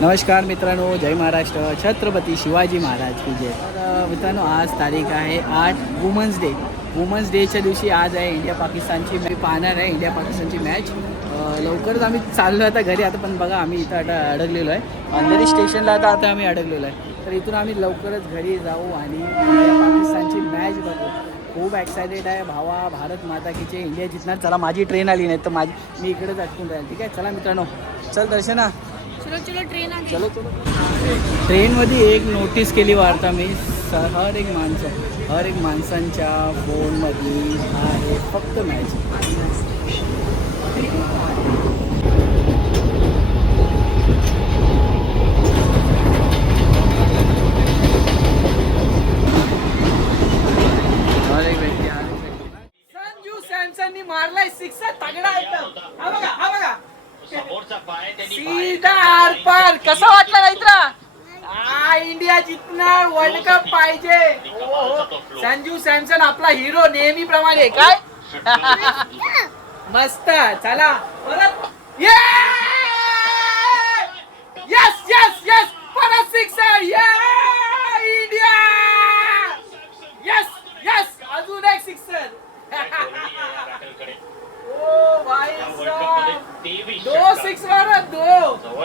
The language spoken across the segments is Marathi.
नमस्कार मित्रांनो, जय महाराष्ट्र, छत्रपती शिवाजी महाराज की जय. तर मित्रांनो, आज तारीख आहे 8 वुमन्स डेच्या दिवशी आज आहे इंडिया पाकिस्तानची मॅच पाहणार आहे. इंडिया पाकिस्तानची मॅच लवकरच आम्ही चाललो आता घरी. आता पण बघा आम्ही इथं आता अडकलेलो आहे अंधेरी स्टेशनला. आता आम्ही अडकलेलो आहे, तर इथून आम्ही लवकरच घरी जाऊ आणि इंडिया पाकिस्तानची मॅच बघू. खूप एक्सायटेड आहे भावा. भारत माता की जय. इंडिया जिंकणार. चला, माझी ट्रेन आली नाही तर मी इकडेच अटकून राहील. ठीक आहे, चला मित्रांनो, चल दर्शना. चलो ट्रेनमध्ये एक नोटीस केली वार्ता मी. हर एक माणसांच्या फोनमध्ये आहे फक्त मॅच. संजू सॅमसननी मारलाय सिक्सर. तगडा एकदम. हा बघा सीधा आर पार. कसा वाटला मित्रा? इंडिया जिंकणार, वर्ल्ड कप पाहिजे. संजू सॅमसन आपला हिरो नेहमीप्रमाणे. काय मस्त. चला परत. यस यस यस, परत सिक्सर. इंडिया. यस यस, अजून एक सिक्सर. दो सिक्स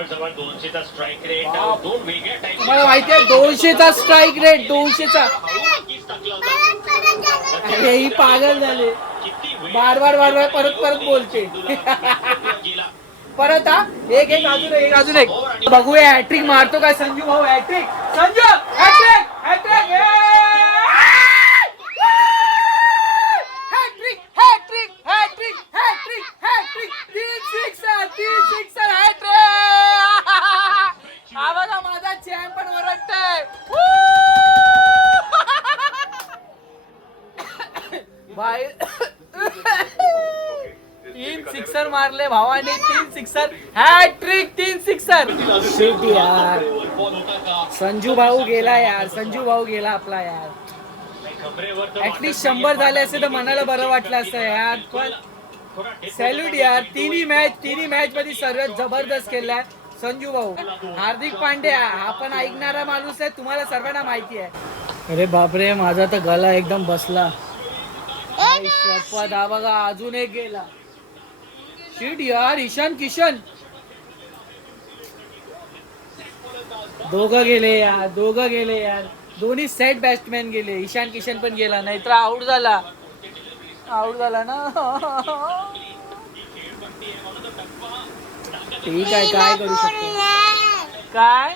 जवळ 200चा स्ट्राईक रेट. तुम्हाला माहिती आहे 200चा स्ट्राईक रेट. 200चा. अरे ही पागल झाले. बार परत बोलते. परत एक अजून एक बघूया. हॅट्रिक मारतो काय संजू भाऊ? हॅट्रिक संजू. तीन सिक्सर मारले भावाने. 3 सिक्सर. Hat trick 3 sixer. शिट यार, संजू भाऊ गेला यार. संजू भाऊ गेला आपला यार. ऍटलीस्ट 100 झाले असते तर मनाला बरं वाटलं असतं यार. पण सॅल्यूट यार. तिन्ही मॅच मध्ये सर्वात जबरदस्त केलाय संजू भाऊ. हार्दिक पांड्या आपण ऐकणारा माणूस आहे, तुम्हाला सर्वांना माहिती आहे. अरे बापरे, माझा तर गला एकदम बसला. हा बघा अजून एक गेला. शिट यार, ईशान किशन. दोघं गेले यार. दोन्ही सेट बॅट्समॅन गेले. ईशान किशन पण गेला, नाहीतर आउट झाला ना. ठीक आहे, काय करू शकतो. काय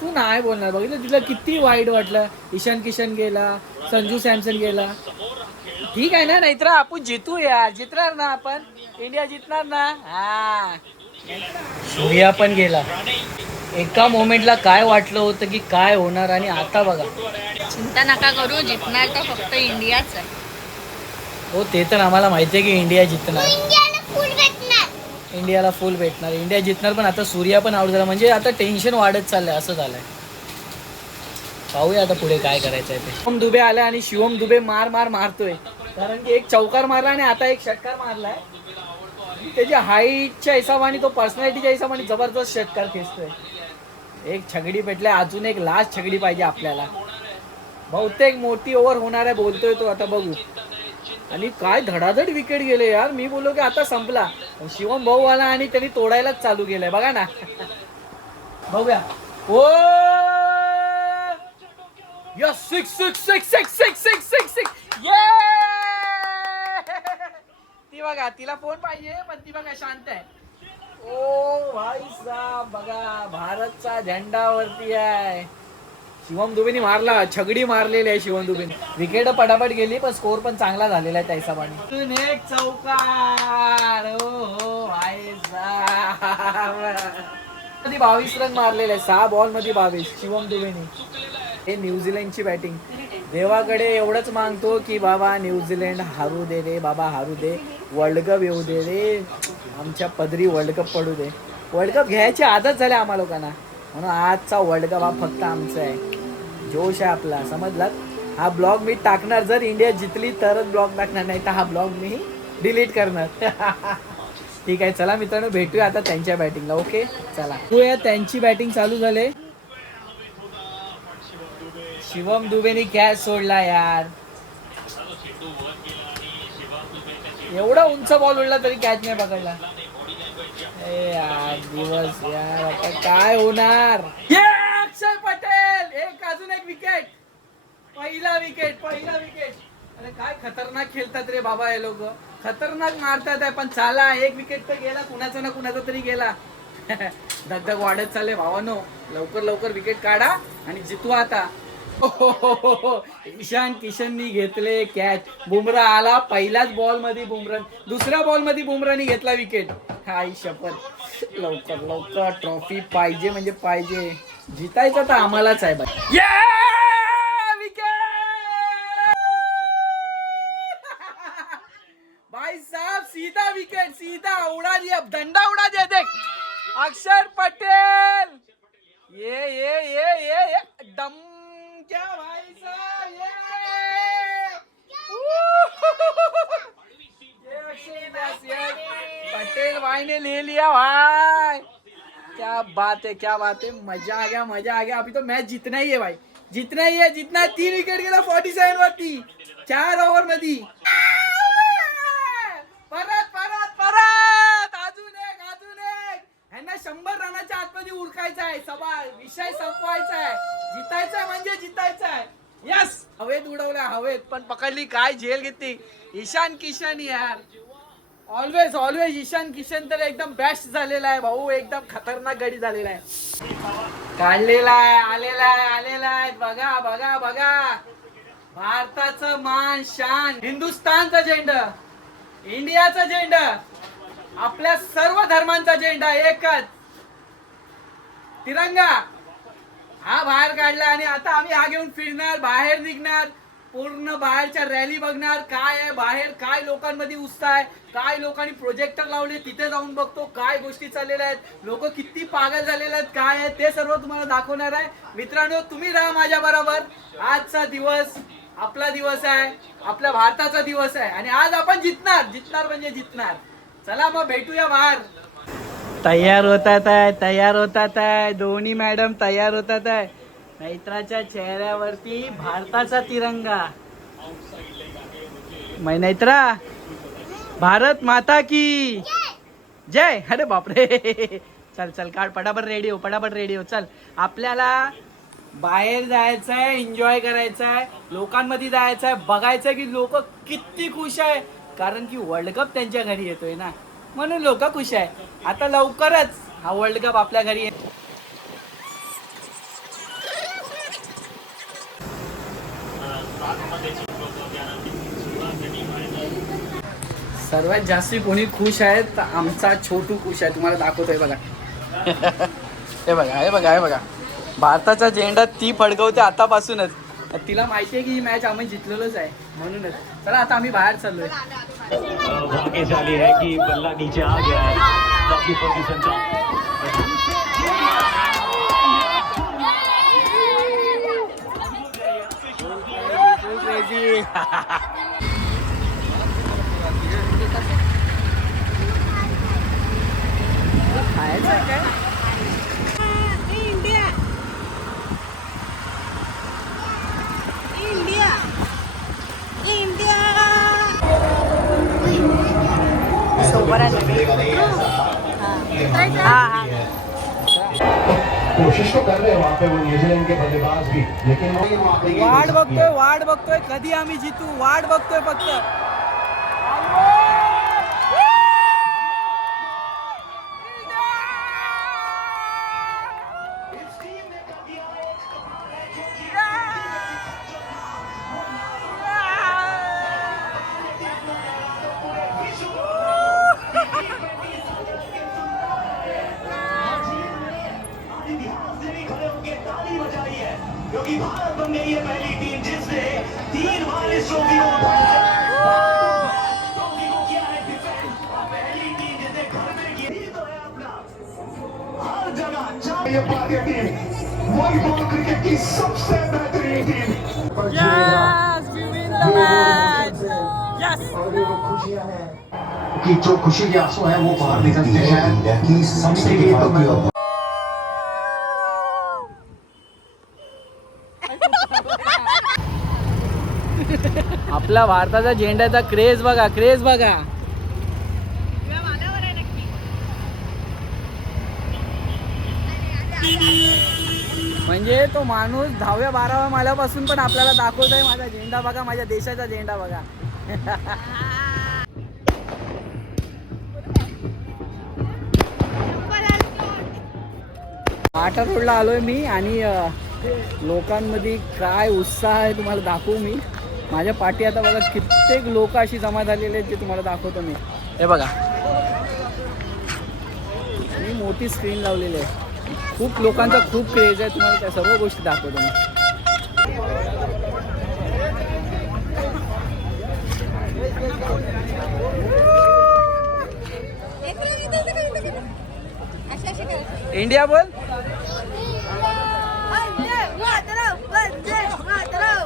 तू नाही बोलणार? बघितलं तिला किती वाईट वाटलं. ईशान किशन गेला, संजू सॅमसन गेला. ठीक आहे ना, नाहीतर आपण जितू यार. जितणार ना आपण. इंडिया जितणार ना. हा, सूर्या पण गेला. एका मोमेंटला काय वाटलं होतं की काय होणार, आणि आता बघा. चिंता नका करू, जिंकणार तर फक्त इंडियाच आहे. हो, ते तर आम्हाला माहिती आहे की इंडिया जिंकणार. इंडियाला फुल भेटणार. इंडिया जिंकणार. पण आता सूर्या पण आउट झाला, म्हणजे आता टेन्शन वाढत चाललंय. असं झालंय. पाहूया आता पुढे काय करायचं आहे ते. शिवम दुबे आला आणि शिवम दुबे मारतोय. कारण की एक चौकार मारला आणि आता एक षटकार मारलाय. त्याच्या हाईटच्या हिशोबाने, तो पर्सनॅलिटीच्या हिशोबाने जबरदस्त षटकार खेचतोय. एक छगडी पेटलाय. अजून एक लास्ट छगडी पाहिजे आपल्याला. बहुतेक मोठी ओव्हर होणार आहे बोलतोय तो. आता बघू. आणि काय धडाधड विकेट गेले यार. मी बोललो की आता संपला. शिवम भाऊ आला आणि त्यांनी तोडायलाच चालू केलंय. बघा ना. बघूया. ओ यस, 6. ती बघा, तिला फोन पाहिजे पण ती बघा शांत आहे. ओ भाई साहब, बघा भारतचा झेंडा वरती आहे. शिवम दुबेनी मारला. छगडी मारलेली आहे शिवम दुबेनी. विकेट पटापट गेली, पण स्कोर पण चांगला झालेला आहे त्या हिशोबाने. एक चौकार. हो भाई साहब. 22 रन मारलेले आहे. 6 बॉल मध्ये 22 शिवम दुबेनी. हे न्यूझीलंडची बॅटिंग. देवाकडे एवढंच मागतो की बाबा न्यूझीलंड हारू दे रे बाबा, हारू दे. वर्ल्ड कप येऊ दे रे, आमच्या पदरी वर्ल्ड कप पडू दे. वर्ल्ड कप घ्यायची आदत झाली आम्हा लोकांना, म्हणून आजचा वर्ल्ड कप हा फक्त आमचा आहे. जोश आहे आपला, समजलात. हा ब्लॉग मी टाकणार, जर इंडिया जिंकली तरच ब्लॉग टाकणार, नाही तर हा ब्लॉग मी डिलीट करणार. ठीक आहे, चला मित्रांनो, भेटूया आता त्यांच्या बॅटिंगला. ओके, चला बघूया. त्यांची बॅटिंग चालू झाले. शिवम दुबेनी कॅच सोडला यार. एवढा उंच बॉल उडला तरी कॅच नाही पकडला. यार दिवस यार, आता काय होणार. अक्षय पटेल, अजून एक विकेट. पहिला विकेट. अरे काय खतरनाक खेळतात रे बाबा हे लोक, खतरनाक मारतात आहे. पण चाला, एक विकेट तर गेला, कुणाचा ना कुणाचा तरी गेला. धगधग वाढत चालले भावानो, लवकर विकेट काढा आणि जितवा आता. ईशान किशननी घेतले कॅच. बुमरा आला पहिल्याच बॉल मध्ये, दुसऱ्या बॉल मध्ये बुमरानी घेतला विकेट. हाय शपथ, लवकर ट्रॉफी पाहिजे म्हणजे पाहिजे. जितायचं तर आम्हालाच आहे बाई. भाई साहब सीधा विकेट, सीधा उड़ा दिया, डंडा उड़ा दिया. देख अक्षर पटेल, ये दम क्या भाई साहब, ये पटेल भाई ने ले लिया भाई. क्या बात है, मजा आ गया. अभी तो मैच जीतना ही है भाई, जितना 3 विकेट गेला 47 वरती 4 ओव्हर मध्ये. परत अजून एक ह्यांना 100 रनाच्या आतमध्ये उरकायचं आहे. विषय संपवायचा आहे. जितायचं म्हणजे जितायचं आहे. यस, हवेत उडवल्या, पण पकडली. काय झेल घेतली ईशान किशन यार. ऑलवेज ईशान किशन तर एकदम बेस्ट झालेला आहे भाऊ, एकदम खतरनाक गडी झालेला आहे. काढलेला आहे, आलेला आहे. बघा भारताचं मान शान, हिंदुस्थानचा झेंडा, इंडियाचा झेंडा, आपल्या सर्व धर्मांचा झेंडा, एकच तिरंगा. हा बाहेर काढला आणि आता आम्ही हा घेऊन फिरणार, बाहेर निघणार, पूर्ण बाहेरच्या रॅली बघणार. काय आहे बाहेर, काय लोकांमध्ये उत्साह आहे, काय लोकांनी प्रोजेक्टर लावले, तिथे जाऊन बघतो काय गोष्टी चाललेल्या आहेत, लोक किती पागल झालेले आहेत, काय आहे ते सर्व तुम्हाला दाखवणार आहे. मित्रांनो, तुम्ही राहा माझ्या बरोबर. आजचा दिवस आपला दिवस आहे, आपल्या भारताचा दिवस आहे आणि आज आपण जितणार म्हणजे जितणार. चला मग भेटूया बाहेर. तयार होतात आहे दोन्ही मॅडम, तयार होतात आहे. नैत्राच्या चेहऱ्यावरती भारताचा तिरंगा. नैत्रा, भारत माता की जय. अरे बापरे, चल काढ पटापट रेडी हो. चल, आपल्याला बाहेर जायचं आहे, एन्जॉय करायचं आहे, लोकांमध्ये जायचं आहे, बघायचं की लोक किती खुश आहे, कारण की वर्ल्ड कप त्यांच्या घरी येतोय ना, म्हणून लोक खुश आहे. आता लवकरच हा वर्ल्ड कप आपल्या घरी येतो. सर्वात जास्ती कोणी खुश आहे तर आमचा छोटू खुश आहे. तुम्हाला दाखवतोय बघा. हे बघा भारताचा झेंडा ती फडकवते आतापासूनच. तिला माहिती आहे की ही मॅच आम्ही जिंकलेलोच आहे, म्हणूनच. चला आता आम्ही बाहेर चाललोय. भाग्यशाली है कि बल्ला नीचे आ गया है. काफी पोजीशन था. खायचं काय? कोशिश तो कर रहे हैं वहाँ पे वो न्यूजीलैंड के बल्लेबाज भी, लेकिन वाट बघतोय कधी आम्ही जितू. वाट बघतोय फक्त. क्योंकि भारत बन गई है पहली टीम जिसने 3 बार इस ट्रॉफी को उठाया है. ट्रॉफी को किया है ये भारतीय टीम वॉलीबॉल क्रिकेट की सबसे बेहतरीन टीम। और ये वो खुशियां हैं कि जो खुशी के आंसू हैं वो बाहर निकलते हैं कि सबसे ये तो आपला भारताचा झेंड्याचा क्रेज बघा, क्रेज बघा. म्हणजे तो माणूस 10व्या-12व्या माल्यापासून पण आपल्याला दाखवतोय माझा झेंडा बघा, माझ्या देशाचा झेंडा बघा. आटा रोडला आलोय मी आणि लोकांमध्ये काय उत्साह आहे तुम्हाला दाखवू मी. माझ्या पाठी आता बघा कित्येक लोक अशी जमा झालेले आहेत जे तुम्हाला दाखवतो मी. हे बघा मी मोठी स्क्रीन लावलेली आहे. खूप लोकांचा खूप क्रेज आहे. तुम्हाला त्या सर्व गोष्टी दाखवतो मी. इंडिया बोल.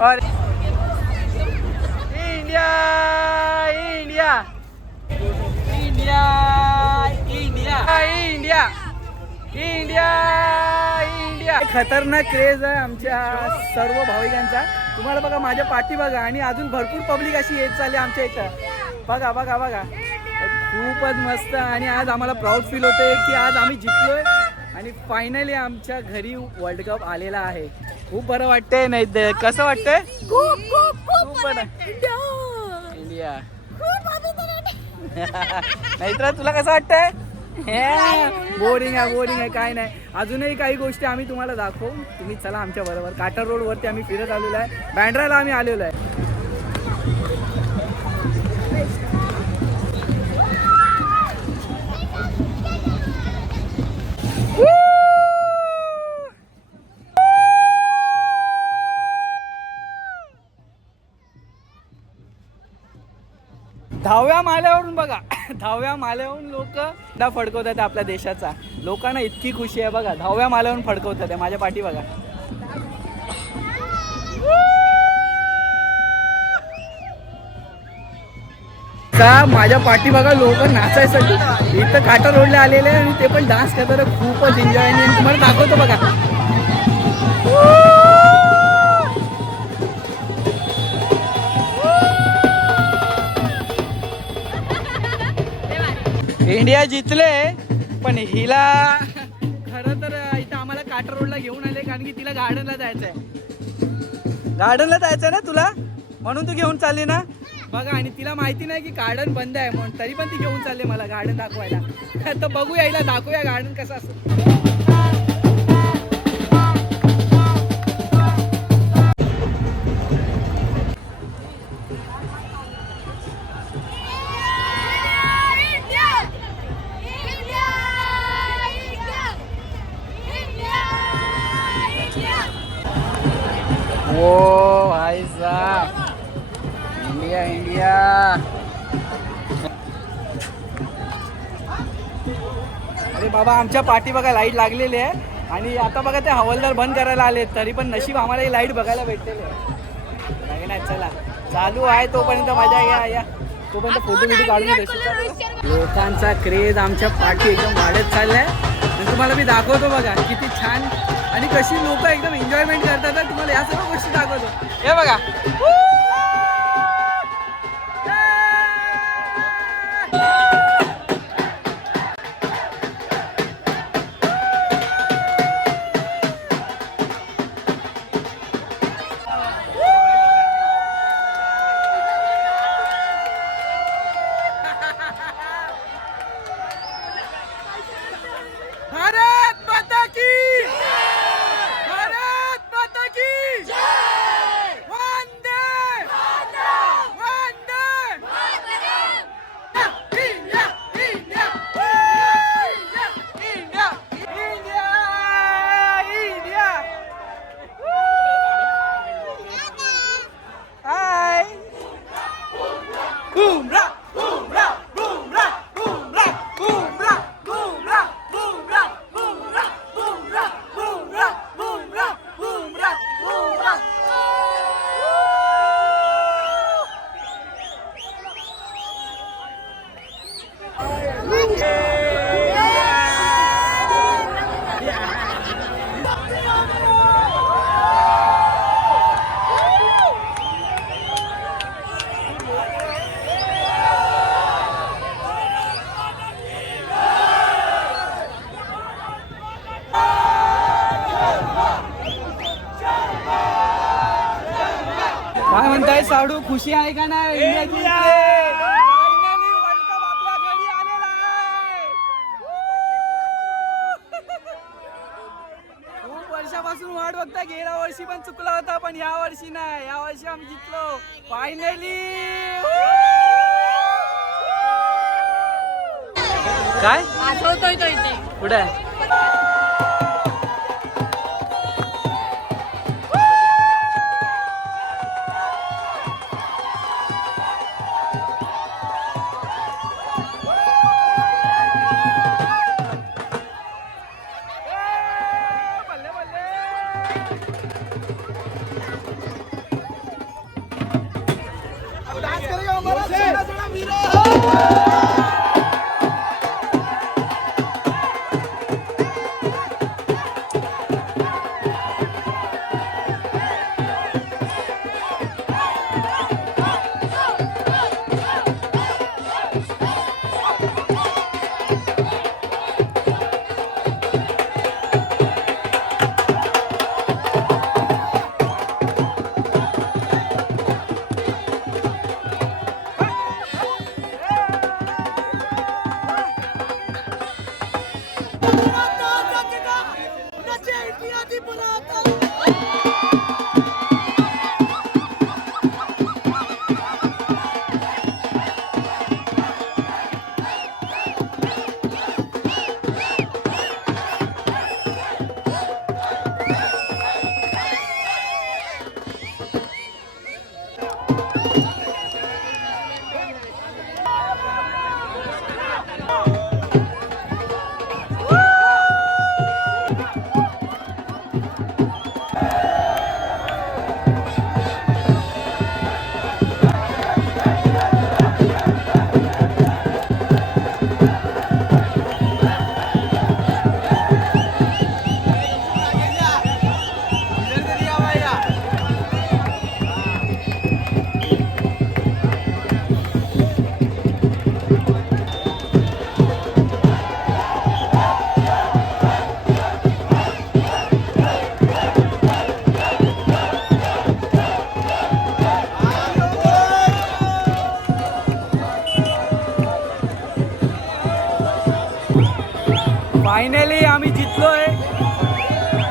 और India India India India India India India. खतरनाक क्रेज आहे आमच्या सर्व भाविकांचा. तुम्हाला बघा माझ्या पाठी बघा आणि अजून भरपूर पब्लिक अशी येत चालली आमच्या इथं. बघा बघा बघा खूपच मस्त. आणि आज आम्हाला प्राऊड फील होते की आज आम्ही जिंकलोय आणि फायनली आमच्या घरी वर्ल्ड कप आलेला आहे. खूप बरं वाटतंय. नाही कसं वाटतंय? खूप बरं. इंडिया नाहीतर तुला कसं वाटतंय? बोरिंग आहे बोरिंग आहे काय नाही. अजूनही काही गोष्टी आम्ही तुम्हाला दाखवू. तुम्ही चला आमच्या बरोबर. काटर रोडवरती आम्ही फिरत आलेलो आहे. बँड्राला आम्ही आलेलो आहे. दहाव्या माल्यावरून बघा 10व्या माल्यावरून लोक डा फडकवतात आपल्या देशाचा. लोकांना इतकी खुशी आहे बघा. 10व्या माल्यावरून फडकवतात. माझ्या पाठी बघा. माझ्या पाठी बघा लोक नाचायसाठी इथं काटा रोडला आलेले आणि ते पण डान्स करतात. खूपच एन्जॉय. आणि तुम्हाला दाखवतो बघा. इंडिया जिंकले पण हिला खरं तर इथं आम्हाला काटा रोडला घेऊन आले कारण की तिला गार्डनला जायचं आहे. गार्डनला जायचं आहे ना तुला म्हणून तू घेऊन चालली ना बघा. आणि तिला माहिती नाही की गार्डन बंद आहे म्हणून तरी पण ती घेऊन चालली मला गार्डन दाखवायला. तर बघूया हिला दाखवूया गार्डन कसं असतं. ओ भाई साहब इंडिया इंडिया. अरे बाबा आमच्या पाठी बघा लाईट लागलेली आहे आणि आता बघा ते हवालदार बंद करायला आले. तरी पण नशीब आम्हाला ही लाईट बघायला भेटलेली आहे. नाही चला चालू आहे तोपर्यंत मजा घ्या. या तोपर्यंत फोटो बिटो काढून देतो. लोकांचा क्रेज आमच्या पाठी एकदम वाढत चाललाय. तुम्हाला मी दाखवतो बघा किती छान आणि कशी लोक एकदम एन्जॉयमेंट करतात. तुम्हाला या सर्व गोष्टी दाखवतो. हे बघा भारत माता की भारत माता की वंदे खेळाडू खुशी आहे का नाही? इंडिया जिंकले. Finally वर्ल्ड कप आपल्या घरी आलेला आहे. खूप वर्षापासून वाट बघता. गेल्या वर्षी पण चुकला होता, पण या वर्षी नाही. या वर्षी आम्ही जिंकलो फायनली. काय वाजवतोय तो इथे. कुठे आहे? फायनली आम्ही जिंकलोय.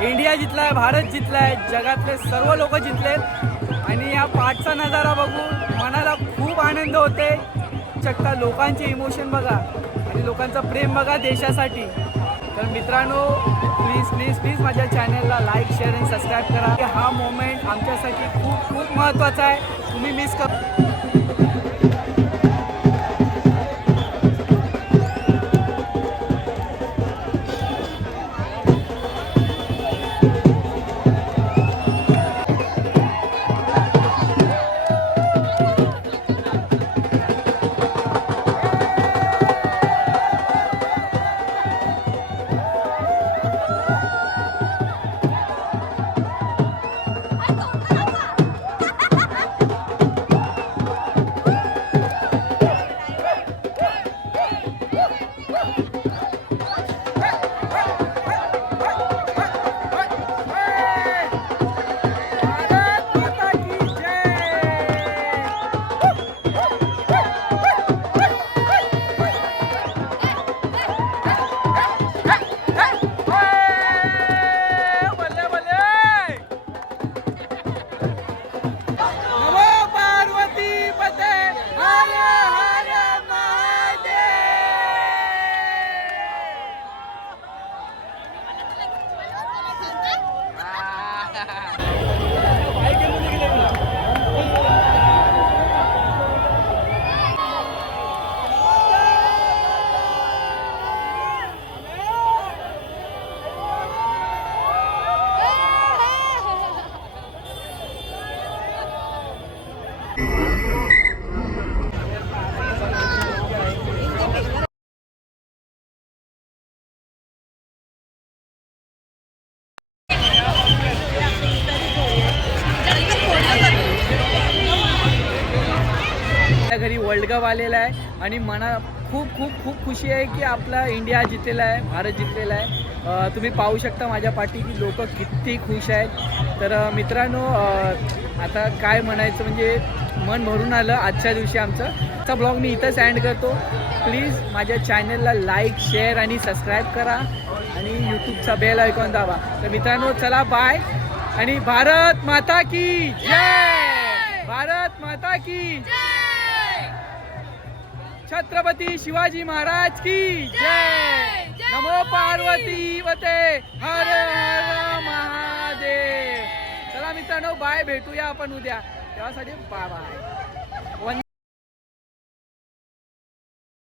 इंडिया जिंकलाय, भारत जिंकलाय, जगातले सर्व लोक जिंकलेत. आणि या पाठचा नजारा बघून मनाला खूप आनंद होते. शकता लोकांचे इमोशन बघा आणि लोकांचं प्रेम बघा देशासाठी. तर मित्रांनो, प्लीज प्लीज प्लीज माझ्या चॅनलला लाईक, शेअर आणि सबस्क्राईब करा. हा मोमेंट आमच्यासाठी खूप खूप महत्त्वाचा आहे. तुम्ही मिस कर. घरी वर्ल्ड कप आलेला आहे आणि मला खूप खूप खूप खुशी आहे की आपला इंडिया जिंकलेला आहे, भारत जिंकलेला आहे. तुम्ही पाहू शकता माझ्या पाठी की लोक किती खुश आहेत. तर मित्रांनो, आता काय म्हणायचं म्हणजे मन भरून आलं आजच्या दिवशी आमचा ब्लॉग मी इथं सँड करतो. प्लीज माझ्या चॅनलला लाईक शेअर आणि सबस्क्राईब करा आणि यूट्यूबचा बेल आयकॉन दाबा. तर मित्रांनो चला बाय आणि भारत माता की जय. भारत माता की छत्रपती शिवाजी महाराज की जय. नमो पार्वती वते हर हर महादेव. चला मित्रांनो बाय, भेटूया आपण उद्या. तेव्हासाठी बाय बाय.